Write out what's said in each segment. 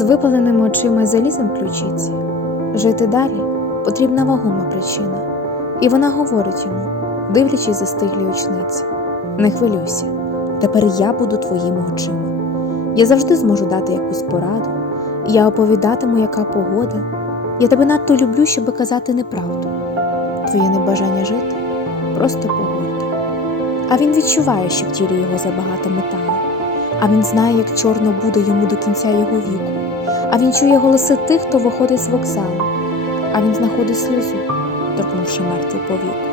З випаленими очима залізом ключиці. Жити далі потрібна вагома причина, і вона говорить йому, дивлячись застиглі очниці: Не хвилюйся, тепер я буду твоїми очима. Я завжди зможу дати якусь пораду, я оповідатиму, яка погода. Я тебе надто люблю, щоби казати неправду. Твоє небажання жити просто погода. А він відчуває, що в тілі його забагато металу. А він знає, як чорно буде йому до кінця його віку. А він чує голоси тих, хто виходить з вокзалу. А він знаходить сльозу, торкнувши мертву повіку,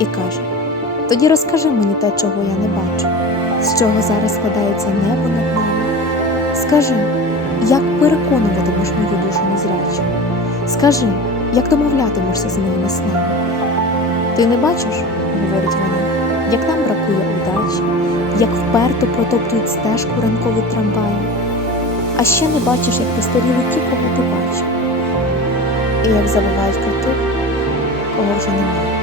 і каже: Тоді розкажи мені те, чого я не бачу, з чого зараз складається небо над нами. Скажи, як переконуватимеш мою душу незрячу? Скажи, як домовлятимешся з моїми снами? Ти не бачиш, говорить вона, як нам бракує удачі, як вперто протоптують стежку ранкові трамваї. А ще не бачиш, як постаріли ті, кого ти бачив. І як забувають про тих, кого вже немає.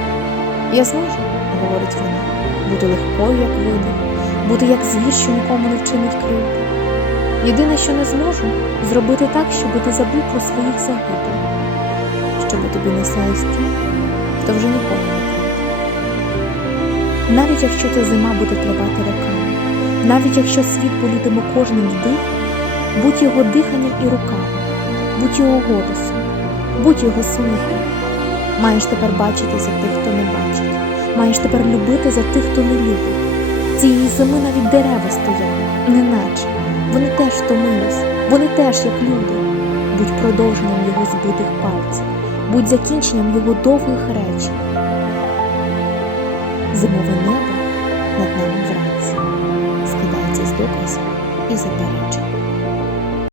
Я зможу, говорить вона, бути легкою, як видих, бути як звір, що нікому не вчинить кривди. Єдине, що не зможу, зробити так, щоб ти забув про своїх загиблих, щоб тобі не ті, хто вже ніколи не. Навіть якщо ця зима буде тривати роками, навіть якщо світ болітиме кожним вдих, будь його диханням і руками, будь його голосом, будь його сміхом. Маєш тепер бачити за тих, хто не бачить, маєш тепер любити за тих, хто не любить. Цієї зими навіть дерева стояли, неначе. Вони теж втомились, вони теж як люди. Будь продовженням його збитих пальців, будь закінченням його довгих речень. Зимове небо над нами вранці складається з доказів і заперечень.